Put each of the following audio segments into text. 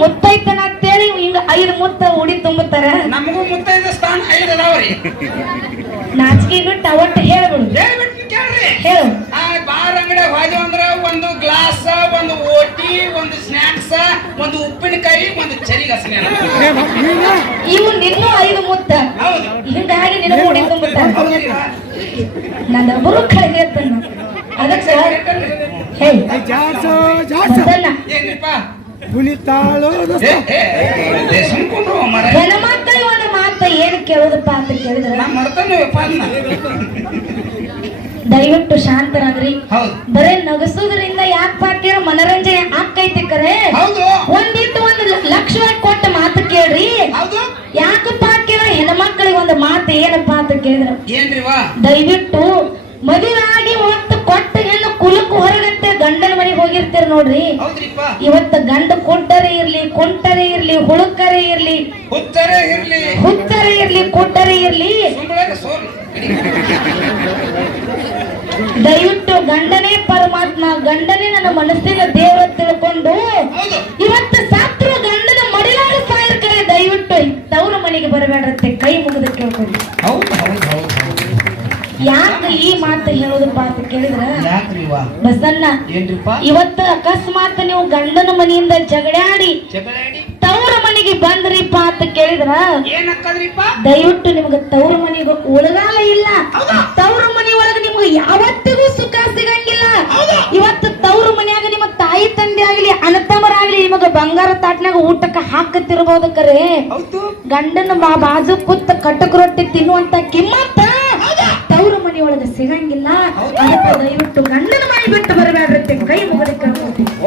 ಮುತ್ತೈತನ ಅಂತೇಳಿ ಹಿಂಗ ಐದು ಮುತ್ತ ಉಡಿ ತುಂಬುತ್ತಾರ. ನಮಗೂ ಮುತ್ತೈದ ಸ್ಥಾನ ಐದು ಅದಾವ್ರಿ ನಾಚಿಕೆಗೂ ಟವಟ್ ಹೇಳ್ಬಿಡು. ಹೇಳ್ಬಿಟ್ಟು ಕೇಳ್ರಿ. ಹೇಳು. ಆ ಬಾರ್ ಅಂಗಡಿ ಹೋದ್ವಿ ಅಂದ್ರ ಒಂದು ಗ್ಲಾಸ್ ಒಂದು ಓಟಿ ಒಂದು ಸ್ನಾಕ್ಸ್ ಒಂದು ಉಪ್ಪಿನಕಾಯಿ ಒಂದು ಚರಿಗಸನೆ ಇವು ನಿನ್ನೂ ಐದು ಮುತ್ತ. ಹೌದು. ಹಿಂಗಾಗಿ ನಿನ್ನ ಉಡಿ ತುಂಬುತ್ತಾರ ನನ್ನ ಕಳೆದೆ ಅಂತನ್ನ ಅದಕ್ಕೆ ಹೇಳಿ. ಮೊದಲ. ಸುಮ್ಕೊಂಡ್ರು ಮರ. ಒಂದು ಮಾತ ಏನ್ ಕೇಳೋದಪ್ಪ ಅಂತ ಕೇಳಿದ್ರ? ದಯವಿಟ್ಟು ಶಾಂತರಾಗ್ರಿ. ಹೌದು. ಬರೇ ನಗಸೋದ್ರಿಂದ ಯಾಕೆ ಪಾಕಿರ ಮನರಂಜನೆ ಆಕೈತಿ ಕರೆ. ಹೌದು. ಒಂದಿಟ್ಟು ಒಂದು ಲಕ್ಷ ಕೊಟ್ಟ ಮಾತು ಕೇಳ್ರಿ. ಹೌದು. ಯಾಕಪ್ಪ ಹಾಕಿರ ಹೆಣ್ಮಕ್ಳಿಗೆ ಒಂದು ಮಾತು ಏನಪ್ಪಾ ಅಂತ ಕೇಳಿದ್ರ. ಏನ್ರಿವಾ ದಯವಿಟ್ಟು ಮದುವೆ ನೋಡ್ರಿ. ಇವತ್ತು ಗಂಡ ಕುಂಟರೆ ಇರ್ಲಿ ಕುಂಟರೆ ಇರ್ಲಿ ಹುಳುಕರೆ ಇರ್ಲಿ. ಹುತ್ತರೆ ಇರ್ಲಿ. ಹುತ್ತರೆ ಇರ್ಲಿ ಕುಂಟರೆ ಇರ್ಲಿ. ದಯವಿಟ್ಟು ಗಂಡನೇ ಪರಮಾತ್ಮ ಗಂಡನೇ ನನ್ನ ಮನಸ್ಸಿನ ದೇವರ ತಿಳ್ಕೊಂಡು ಇವತ್ತು ಸಾತ್ರ ಗಂಡನ ಮಡಿಲಾಗ ಸಾಯಿರ್ಕರೆ ದಯವಿಟ್ಟು ತವ್ರ ಮನೆಗೆ ಬರಬೇಡ್ರತ್ತೆ ಕೈ ಮುಗಿದ ಈ ಮಾತು ಹೇಳೋದಪ್ಪ ಅಂತ ಕೇಳಿದ್ರ ಬಸನ್ನ ಇವತ್ತ ಅಕಸ್ಮಾತ್ ನೀವು ಗಂಡನ ಮನೆಯಿಂದ ಜಗಳಾಡಿ ತವ್ರ ಮನೆಗೆ ಬಂದ್ರಿಪ್ಪ ಅಂತ ಕೇಳಿದ್ರ ದಯವಿಟ್ಟು ನಿಮ್ಗೆ ತವ್ರ ಮನೆಗೆ ಉಳಗಾಲ ಇಲ್ಲ. ತವರ ಮನೆ ಒಳಗೆ ನಿಮ್ಗೆ ಯಾವತ್ತಿಗೂ ಸುಖ ಸಿಗಂಗಿಲ್ಲ? ಇವತ್ತು ತವ್ರ ಮನೆಯಾಗ ನಿಮ್ಮ ತಾಯಿ ತಂದೆ ಆಗ್ಲಿ ಅಣ್ಣತಮ್ಮರಾಗ್ಲಿ ನಿಮಗ ಬಂಗಾರ ತಾಟ್ನಾಗ ಊಟಕ್ಕೆ ಹಾಕತ್ತಿರ್ಬೋದು ಕರೆ ಗಂಡನ ಬಾ ಬಾಜು ಕುತ್ತ ಕಟಕ್ ರೊಟ್ಟಿ ತಿನ್ನುವಂತ ಕಿಮ್ಮತ್ತ ತವ್ರ ಮನೆ ಒಳಗೆ ಸಿಗಂಗಿಲ್ಲ ಅದಕ್ಕೆ ದಯವಿಟ್ಟು ಗಂಡನ ಮನೆ ಬಿಟ್ಟು ಬರಬೇಡ್ರಂತೆ ಕೈ ಮುಗಿದ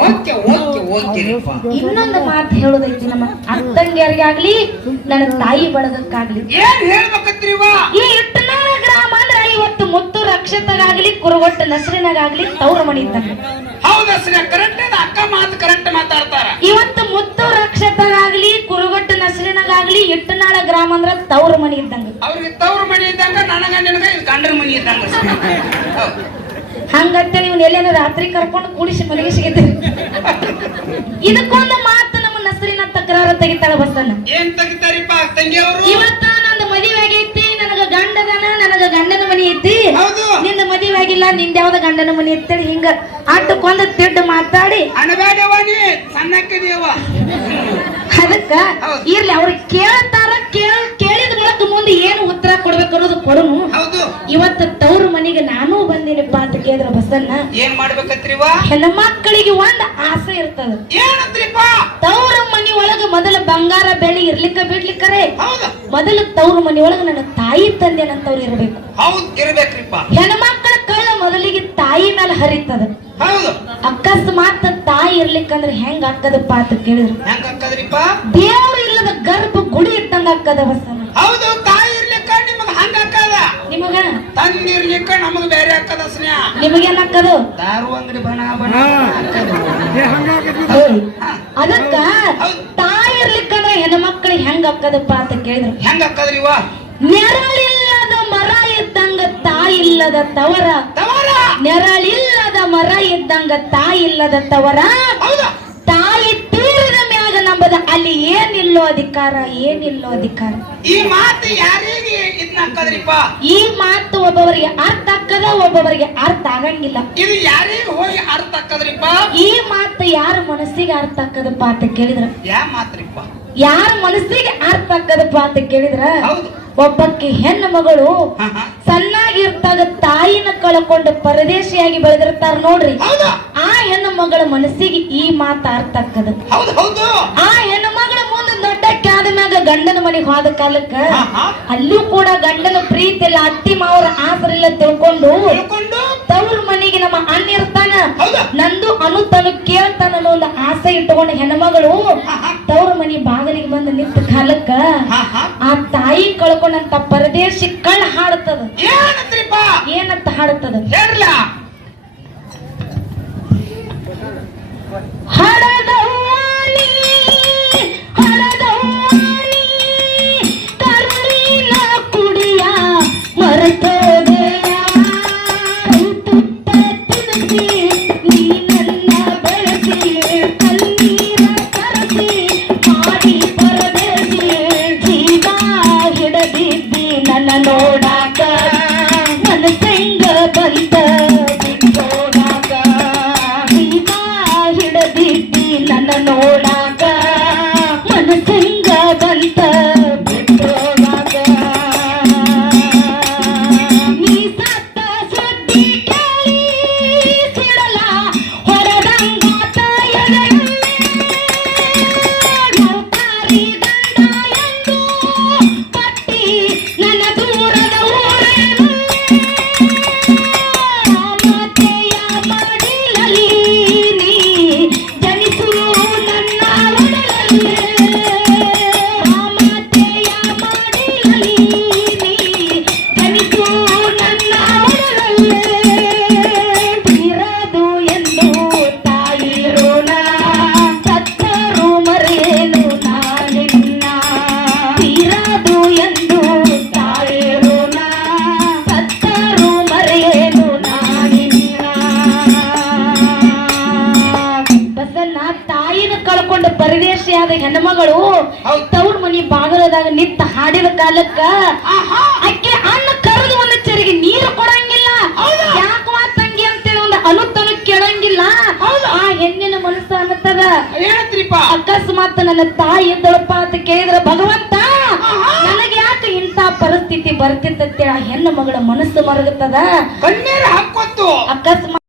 ಓಕೆ ಓಕೆ ಓಕೆರಿಪ್ಪ ಇನ್ನೊಂದು ಮಾತು ಹೇಳೋದೈತಿ ನಮ್ಮ ಅತ್ತಂಗಿಯರಿಗಾಗ್ಲಿ ನನ್ನ ತಾಯಿ ಬಳಗಕ್ಕಾಗ್ಲಿ. ಏನ್ ಹೇಳ್ಬೇಕತ್ರಿವಾ ಈ ಇಟ್ಟನಾಳ ಗ್ರಾಮ ಅಂದ್ರೆ ಇವತ್ತು ಮುತ್ತು ರಕ್ಷತಗಾಗ್ಲಿ ಕುರುವಟ್ಟು ನಸರಿನಾಗ್ಲಿ ತವ್ರ ಮಣಿ ಇದ್ದಂಗ. ಹೌದಾ ಕರೆಕ್ಟ್ ಅಕ್ಕ ಮಾತು ಕರೆಕ್ಟ್ ಮಾತಾಡ್ತಾರ? ಇವತ್ತು ಮುತ್ತು ರಕ್ಷತಗಾಗ್ಲಿ ಕುರುಗಟ್ಟು ನಸರಿನಾಗ್ಲಿ ಇಟ್ಟನಾಳ ಗ್ರಾಮ ಅಂದ್ರ ತವ್ರ ಮನಿ ಇದ್ದಂಗ. ಅವ್ರಿಗೆ ತವ್ರ ಮನಿ ಇದ್ದಂಗ ನನಗ ನಿನಗ ಗಂಡನ ಮನಿ ಇದ್ದಂಗ. ಹೌದು. ಹಂಗಂತ ನೀವು ಎಲ್ಲೇನ ರಾತ್ರಿ ಕರ್ಕೊಂಡು ಕೂಡಿಸಿ ಮಲಗಿ ಸಿಗುತ್ತೆ ಇದಕ್ಕೊಂದು ಮಾತು ನಮ್ಮ ನಸರಿನ ತಕರಾರ ತೆಗಿತಾಳ ಬಸ್ಸನ್ನ ಏನ್ ತೆಗಿತಾರಿಪ್ಪ ಇವತ್ತ ನಂದು ಮದುವೆ ಆಗೈತಿ ನನಗ ಗಂಡದನ ನನಗ ಗಂಡನ ಮನಿ ಐತಿ. ನಿಂದ ಮದುವೆ ಆಗಿಲ್ಲ ನಿಂದ ಯಾವ್ದ ಗಂಡನ ಮನಿ ಐತಿ ಹಿಂಗ ಆಟಕ್ಕೊಂದ ತಿಡ್ಡು ಮಾತಾಡಿ. ಸಣ್ಣಕ್ಕಿದೀಯವ ಅದಕ್ಕ ಇರ್ಲಿ ಅವ್ರಿಗೆ ಕೇಳ್ತಾರ ಕೇಳ ಕೇಳಿದ ಮೂಲಕ ಮುಂದೆ ಏನು ಉತ್ತರ ಕೊಡ್ಬೇಕು ಅನ್ನೋದು ಕೊಡುನು. ಇವತ್ತು ತವ್ರ ಮನೆಗೆ ನಾನು ಬಂದಿನಪ್ಪ ಅಂತ ಬಸನ್ನ ಏನ್ ಮಾಡ್ಬೇಕತ್ರಿವಾ ಹೆಣ್ಮಕ್ಕಳಿಗೆ ಒಂದ್ ಆಸೆ ಇರ್ತದ. ಏನತ್ರಿಪ್ಪ? ತವ್ರ ಮನಿ ಒಳಗ ಮೊದಲ ಬಂಗಾರ ಬೆಳಿ ಇರ್ಲಿಕ್ಕ ಬಿಡ್ಲಿಕ್ಕರೆ? ಮೊದಲ ತವ್ರ ಮನಿ ಒಳಗ ನನ್ನ ತಾಯಿ ತಂದೆನಂತವ್ರು ಇರ್ಬೇಕು. ಹೌದು ಇರ್ಬೇಕ್ರಿಪ್ಪ. ಹೆಣ್ಮಕ್ಕಳ ಕಳ್ಳ ಮೊದಲಿಗೆ ತಾಯಿ ಮೇಲೆ ಹರಿತದ. ಹೌದು. ಅಕಸ್ಮಾತ್ ತಾಯಿ ಇರ್ಲಿಕ್ಕಂದ್ರೆ ಹೆಂಗ್ ಆಕ್ಕದಪ್ಪ ಅಂತ ಕೇಳಿದ್ರು. ಹೆಂಗ್ ದೇವ್ರು ಇಲ್ಲದ ಗರ್ಭ ಗುಡಿ ಇಟ್ಟಂಗ ಅಕ್ಕದ ಬಸನ್ನ ಹೌದು ತಾಯಿ ಇರ್ಲಿಕ್ಕ ನಿಮಗ ಹಂಗ ಅಕ್ಕದ ಇರ್ಲಿಕ್ಕ ಬೇರೆ ಅಕ್ಕದ ಸ್ನೇಹ? ನಿಮಗೇನ್ ಆಕ್ಕದು ದಾರು ಅಂಗಡಿ ಬಣ ಬಣ ಅಕ್ಕದು. ಅದಕ್ಕ ತಾಯಿ ಇರ್ಲಿಕ್ಕಂದ್ರೆ ಹೆಣ್ಮಕ್ಳಿಗೆ ಹೆಂಗ್ ಆಕ್ಕದಪ್ಪ ಅಂತ ಕೇಳಿದ್ರು. ಹೆಂಗ ಅಕ್ಕದ್ರಿವಾ ನೆರಳಿಲ್ಲದ ಮರ ಇದ್ದಂಗ ತಾಯಿ ಇಲ್ಲದ ತವರ. ತವರ? ನೆರಳಿಲ್ಲದ ಮರ ಇದ್ದಂಗ ತಾಯಿ ಇಲ್ಲದ ತವರ. ಹೌದಾ. ನಂಬದ ಅಲ್ಲಿ ಏನಿಲ್ಲೋ ಅಧಿಕಾರ ಏನಿಲ್ಲೋ ಅಧಿಕಾರ. ಈ ಮಾತು ಯಾರಿಗೆ ಈ ಮಾತು ಒಬ್ಬವರಿಗೆ ಅರ್ಥ ಒಬ್ಬವರಿಗೆ ಅರ್ಥ ಆಗಂಗಿಲ್ಲ. ಇದು ಯಾರಿಗೆ ಹೋಗಿ ಅರ್ಥ ಈ ಮಾತು ಯಾರ ಮನಸ್ಸಿಗೆ ಅರ್ಥ ಆಗ್ತದಪ್ಪ ಅಂತ ಕೇಳಿದ್ರ? ಮಾತ್ರಿಪ್ಪ? ಯಾರ ಮನಸ್ಸಿಗೆ ಅರ್ಥ ಆಗ್ತದಪ್ಪ ಅಂತ ಕೇಳಿದ್ರ? ಹೌದು. ಒಬ್ಬಕ್ಕೆ ಹೆಣ್ಣು ಮಗಳು. ಸಣ್ಣಾಗಿರ್ತಾಗ ತಾಯಿನ ಕಳ್ಕೊಂಡು ಪರದೇಶಿಯಾಗಿ ಬೆಳೆದಿರ್ತಾರ ನೋಡ್ರಿ. ಆ ಹೆಣ್ಣು ಮಗಳ ಮನಸ್ಸಿಗೆ ಈ ಮಾತು ಅರ್ಥ ಆಗ್ತದ. ಆ ಮನೆಗೆ ಹೋದ ಕಾಲಕ್ಕ. ಅಲ್ಲೂ ಕೂಡ ಗಂಡನ ಪ್ರೀತಿ ಇಲ್ಲ ಅತ್ತಿ ಮಾವರ ಆಸರಿಲ್ಲ ತಿಳ್ಕೊಂಡು ತವ್ರ ಮನೆಗೆ ನಮ್ಮ ಅಣ್ಣ ಇರ್ತಾನ ನಂದು ಅನುತನು ಕೇಳ್ತಾನ ಅನ್ನೋ ಒಂದು ಆಸೆ ಇಟ್ಟುಕೊಂಡ ಹೆಣ್ಮಗಳು. ತವ್ರ ಮನೆ ಬಾಗಿಲಿಗೆ ಬಂದು ನಿಂತ ಕಾಲಕ್ಕ. ಆ ತಾಯಿ ಕಳ್ಕೊಂಡಂತ ಪರದೇಶಿ ಕಳ್ಳ ಹಾಡುತ್ತದ ಏನಂತ ಹಾಡುತ್ತದ ಬಿದ್ದಿ ನನ್ನ ನೋಡಾಕ ಗರ್ಭವತಿಯಾದ ಹೆಣ್ಮಗಳು. ತವ್ರ ಮನಿ ಬಾಗಲದಾಗ ನಿತ್ತ ಹಾಡಿದ ಕಾಲಕ್ಕ ಅಕ್ಕಿ ಅನ್ನ ಕರೆದು ಒಂದು ಚರಿಗೆ ನೀರು ಕೊಡಂಗಿಲ್ಲ? ಯಾಕವಾ ತಂಗಿ ಅಂತೇಳಿ ಒಂದು ಅನುತನು ಕೇಳಂಗಿಲ್ಲ? ಆ ಹೆಣ್ಣಿನ ಮನಸ್ಸು ಅನ್ನತ್ತದ ಅಕಸ್ಮಾತ್ ನನ್ನ ತಾಯಿ ಇದ್ದಳಪ್ಪ ಅಂತ ಕೇಳಿದ್ರ ಭಗವಂತ. ನನಗೆ ಯಾಕೆ ಇಂತ ಪರಿಸ್ಥಿತಿ ಬರ್ತಿತ್ತ ಆ ಹೆಣ್ಣು ಮಗಳ ಮನಸ್ಸು ಮರಗುತ್ತದ ಕಣ್ಣೀರ್ ಅಕಸ್ಮಾತ್